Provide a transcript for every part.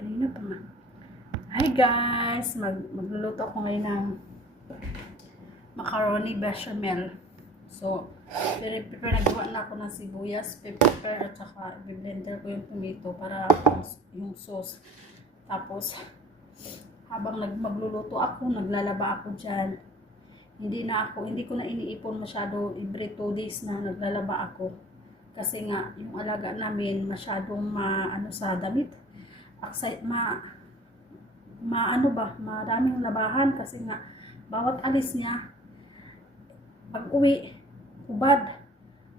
Kanina pa man. Hi guys! Magluluto ako ngayon ng macaroni bechamel. So, prepare nagawa na ako ng sibuyas, pepper, at saka i-blender ko yung tomato para yung sauce. Tapos, habang magluluto ako, naglalaba ako dyan. Hindi ko na iniipon masyado every 2 days na naglalaba ako. Kasi nga, yung alaga namin masyadong maano sa damit. Maraming labahan kasi nga, bawat alis niya, pag uwi, hubad.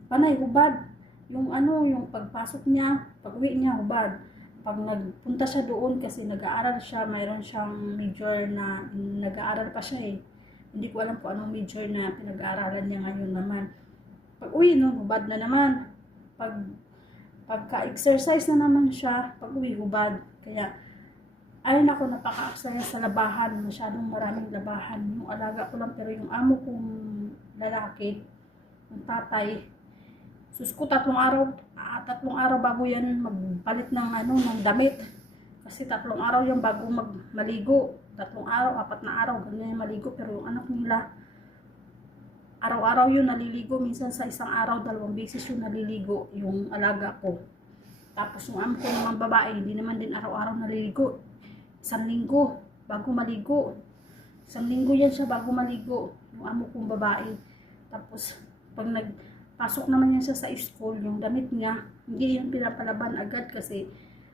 Panay, hubad. Yung pagpasok niya, pag uwi niya, hubad. Pag nagpunta siya doon kasi nag-aaral siya, mayroon siyang major na nag-aaral pa siya eh. Hindi ko alam kung anong major na pinag-aaralan niya ngayon naman. Pag uwi, no, hubad na naman. Pagka-exercise na naman siya, pag uwi, hubad. Kaya, ay nako, napaka-aksaya sa labahan. Masyadong maraming labahan. Yung alaga ko lang, pero yung amo kong lalaki, yung tatay, sus ko, 3 araw bago yan magpalit ng damit. Kasi 3 araw yung bago maligo. 3 araw, 4 na araw, ganyan yung maligo. Pero yung anak nila, araw-araw yun naliligo. Minsan sa isang araw, 2 beses yun naliligo, yung alaga ko. Tapos yung amo ko naman babae, hindi naman din araw-araw naliligo. 1 linggo bago maligo. 1 linggo yan siya bago maligo, yung amo kong babae. Tapos pag nagpasok naman yan siya sa school, yung damit niya, hindi yan pinapalaban agad kasi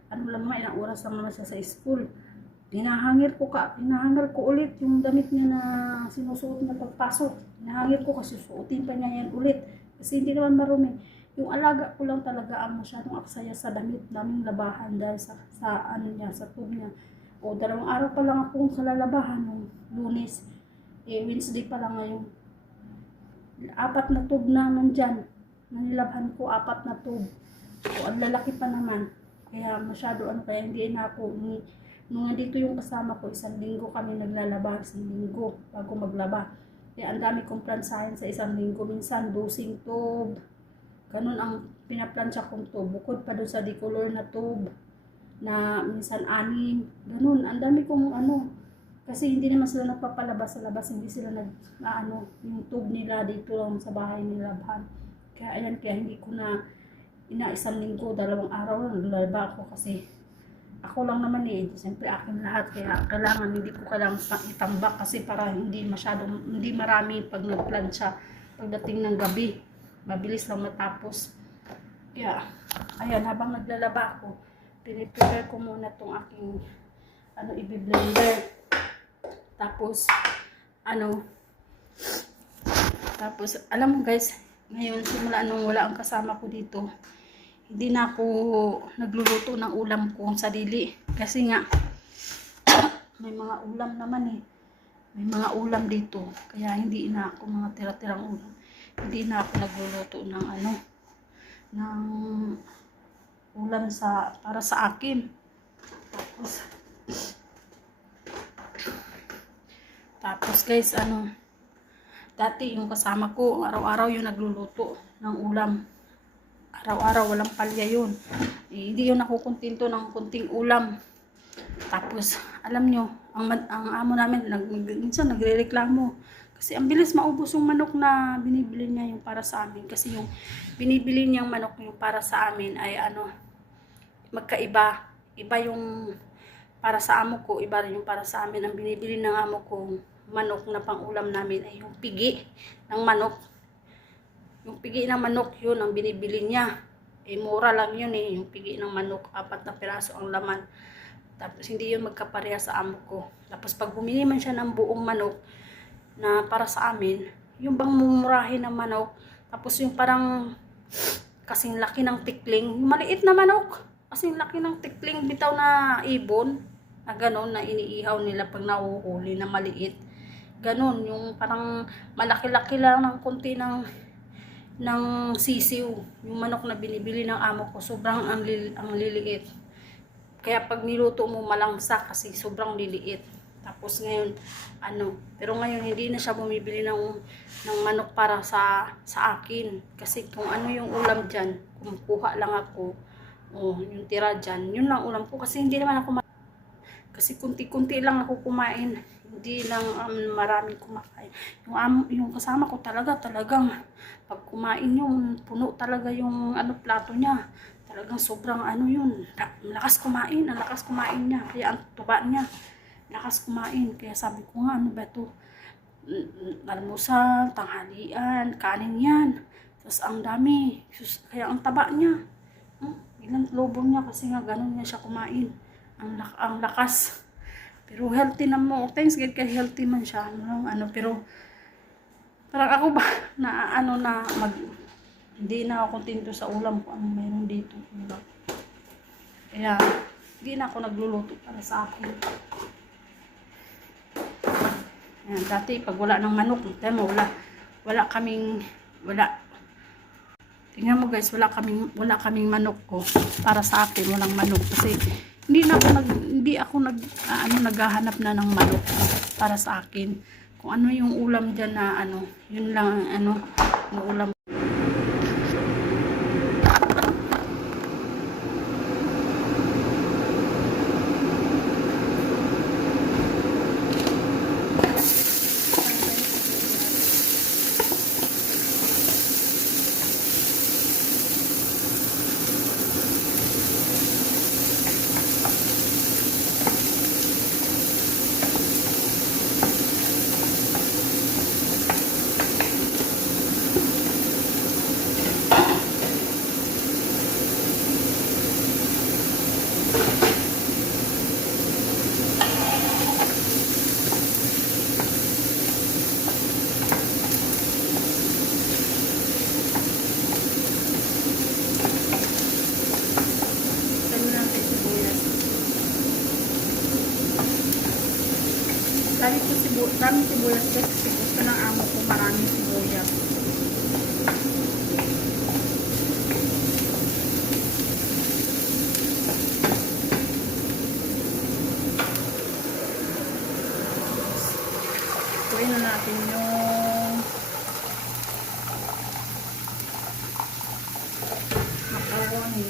ano lang naman, ilang oras lang naman siya sa school. Hinahangir ko ulit yung damit niya na sinusuot na pagpasok. Hinahangir ko kasi suotin pa niya yan ulit. Kasi hindi naman marumi. Yung alaga ko lang talaga ang masyadong aksaya sa damit, daming labahan dahil sa tube niya. O 2 araw pa lang akong kalalabahan nung Lunes. Wednesday pa lang ngayon. 4 na tube naman dyan. Nanilabhan ko 4 na tube. O ang lalaki pa naman. Kaya masyado kaya hindi na ako. Nung nandito yung kasama ko, 1 linggo kami naglalaba, 1 linggo bago maglaba. Kaya ang dami kong plansahin sa 1 linggo. Minsan 12 tube. Ganun ang pinaplansya kong tube. Bukod pa doon sa decolor na tube na minsan 6. Ganun, ang dami kong kasi hindi naman sila nagpapalabas sa labas. Hindi sila yung tube nila dito lang sa bahay nilabhan. Kaya ayan, kaya hindi ko na 1 linggo, 2 araw lang naglalaba ako kasi ako lang naman eh, siyempre akin lahat, kaya kailangan hindi ko itambak kasi para hindi marami pag nagplansya pagdating ng gabi, mabilis lang matapos. Kaya ayan, habang naglalaba ako, piniprepare ko muna tong aking i-blender. Tapos alam mo guys, ngayon simula nung wala ang kasama ko dito, hindi na ako nagluluto ng ulam ko sarili. Kasi nga, may mga ulam naman eh. May mga ulam dito. Kaya hindi na ako mga tira-tirang ulam. Hindi na ako nagluluto ng ng ulam para sa akin. Tapos guys, dati yung kasama ko, araw-araw yung nagluluto ng ulam. Araw-araw, walang palya yun. Hindi yun nakukontento ng kunting ulam. Tapos, alam nyo, ang amo namin, minsan nagre-reklamo. Kasi ang bilis maubos yung manok na binibili niya yung para sa amin. Kasi yung binibili niyang manok yung para sa amin ay magkaiba. Iba yung para sa amo ko, iba rin yung para sa amin. Ang binibili ng amo ko, manok na pang ulam namin ay yung pigi ng manok. Yung pigi ng manok, yun ang binibili niya. Mura lang yun eh, yung pigi ng manok, 4 na piraso ang laman. Tapos hindi yun magkapareha sa amo ko. Tapos pag bumili man siya ng buong manok na para sa amin, yung bang mumurahin ng manok, tapos yung parang kasing laki ng tikling, yung maliit na manok, kasing laki ng tikling, bitaw na ibon, na gano'n na iniihaw nila pag nahuhuli na maliit. Gano'n, yung parang malaki-laki lang ng konti ng sisiw, yung manok na binibili ng amo ko, sobrang ang liliit. Kaya pag niluto mo malangsa kasi sobrang liliit. Tapos ngayon, pero ngayon hindi na siya bumibili ng manok para sa akin. Kasi kung ano yung ulam dyan, kumukuha lang ako, yung tira dyan, yun lang ulam ko. Kasi hindi naman ako Kasi kunti-kunti lang ako kumain. Hindi lang maraming kumakain. Yung kasama ko talagang pag kumain yun, puno talaga yung plato niya. Talagang sobrang yun. Lakas kumain, ang lakas kumain niya. Kaya ang tuba niya, lakas kumain. Kaya sabi ko nga, ano ba ito? Almusal, tanghalian, kanin yan. Tapos ang dami. Kaya ang taba niya. Ilang lobo niya kasi nga ganun niya siya kumain. Ang lakas. Pero healthy na mo. Thanks God kay healthy man siya. Pero parang ako ba hindi na ako kontento sa ulam ko anong meron dito. Kaya hindi na ako nagluluto para sa akin. Ayan, dati pag wala ng manok, wala kaming tingnan mo guys, wala kaming manok ko para sa akin, walang manok kasi hindi ako naghahanap na ng manok para sa akin. Kung ano yung ulam diyan na yun lang yung ulam. Daming sibuyas kasi gusto ng amo ko maraming sibuyas. Kunin na natin yung macaroni.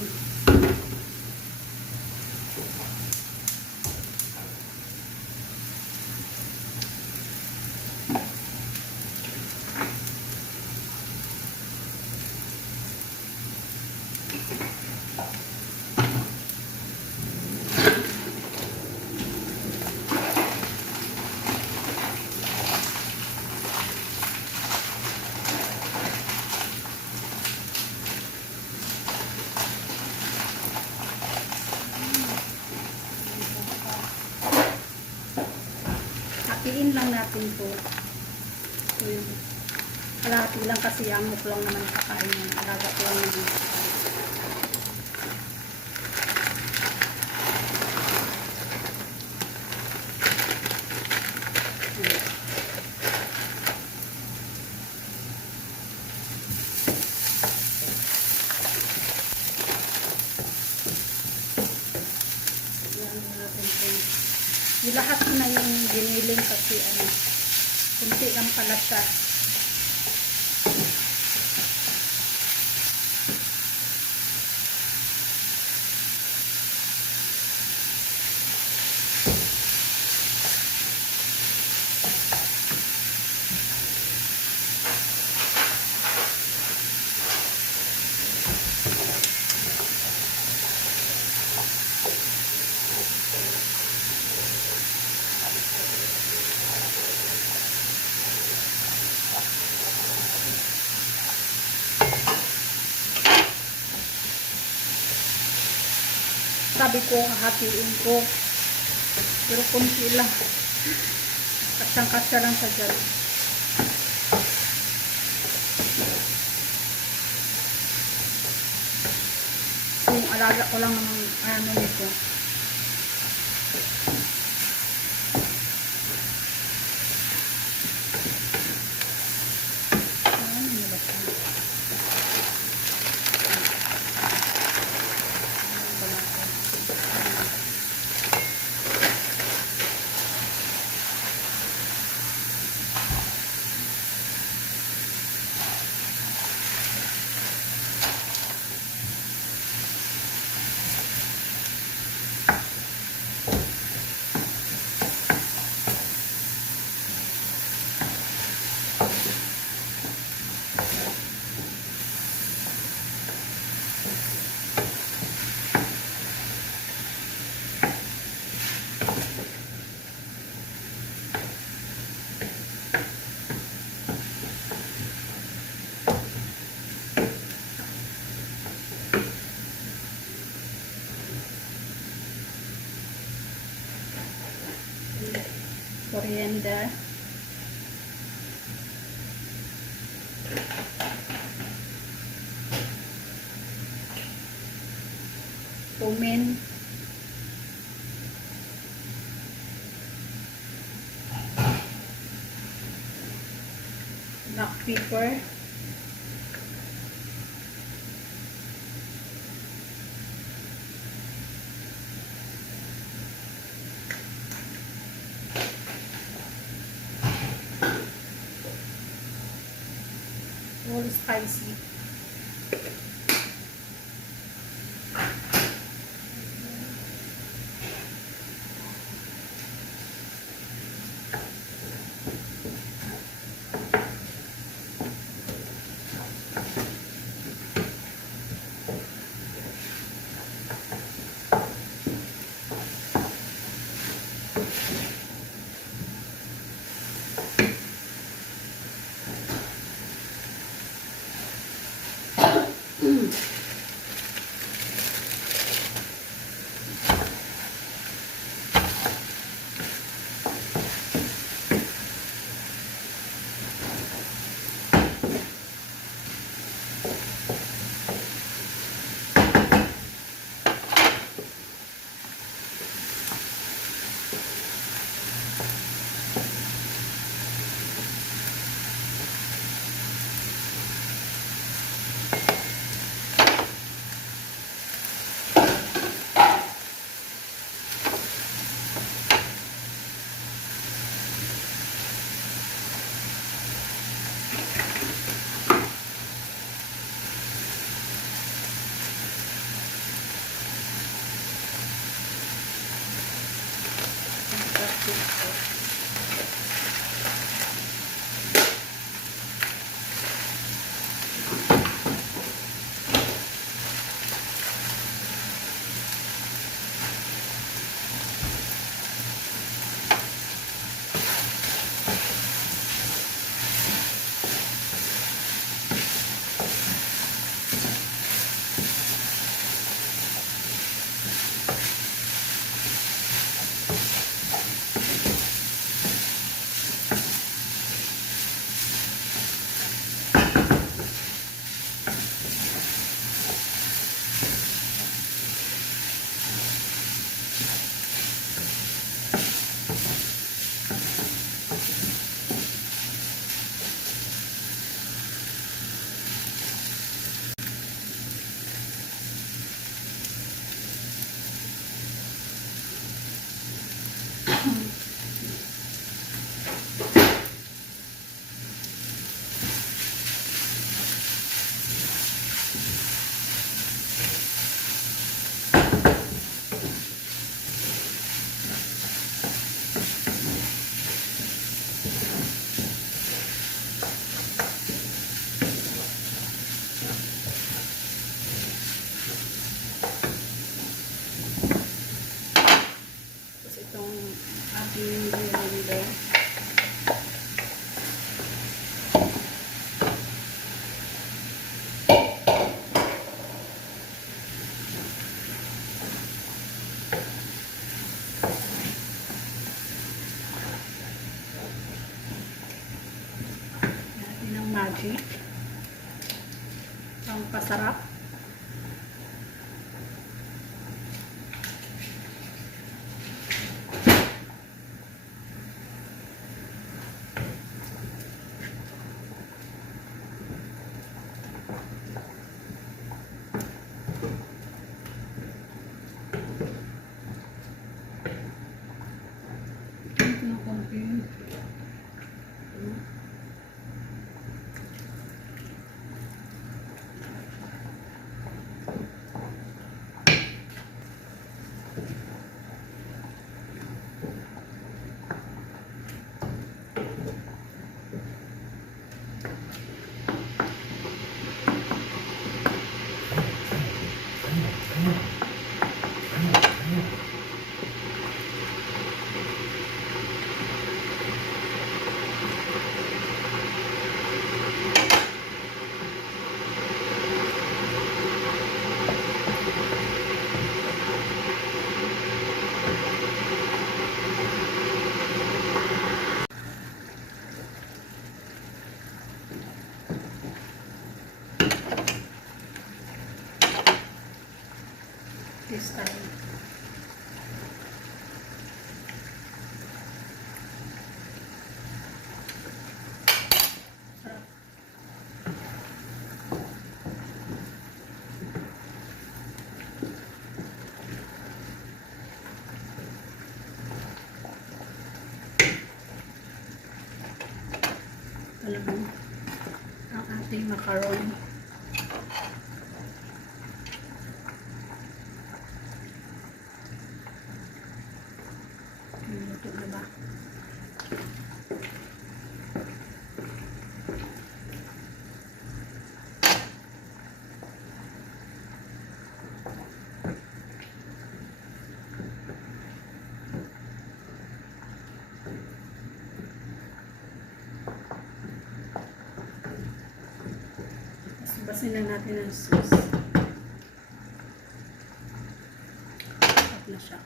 Hatiin lang natin to. So yung kalahati lang kasi amok lang naman kakain yan. Alaga ko lang naman kakain. Yung lahat na yung giniling kasi kunti lang pala siya. Sabi ko, hahatiin ko. Pero kunti lang. Kasyang-kasya lang sa dyan. So, yung alaga ko lang ng nito. coriander, cumin, black pepper, all spicy. Tapos itong ating blender. Natin ang magic. Ang pasarap. Ito na konti. Ito naman ang ating macaroni. Ito na ba? Basin lang natin ang sauce. Sarap na siya.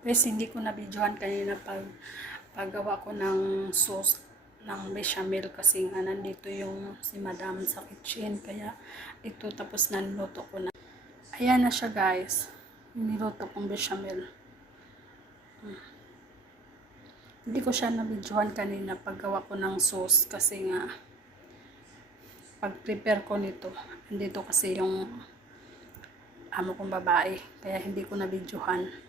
Guys, hindi ko na-videohan kanina paggawa ko ng sauce ng bechamel kasi nga nandito yung si madam sa kitchen. Kaya ito tapos na niluto ko na. Ayan na siya guys. Niluto kong bechamel. Hindi ko siya na-videohan kanina paggawa ko ng sauce kasi nga pag-prepare ko nito, andito kasi yung amo kong babae kaya hindi ko na-videohan.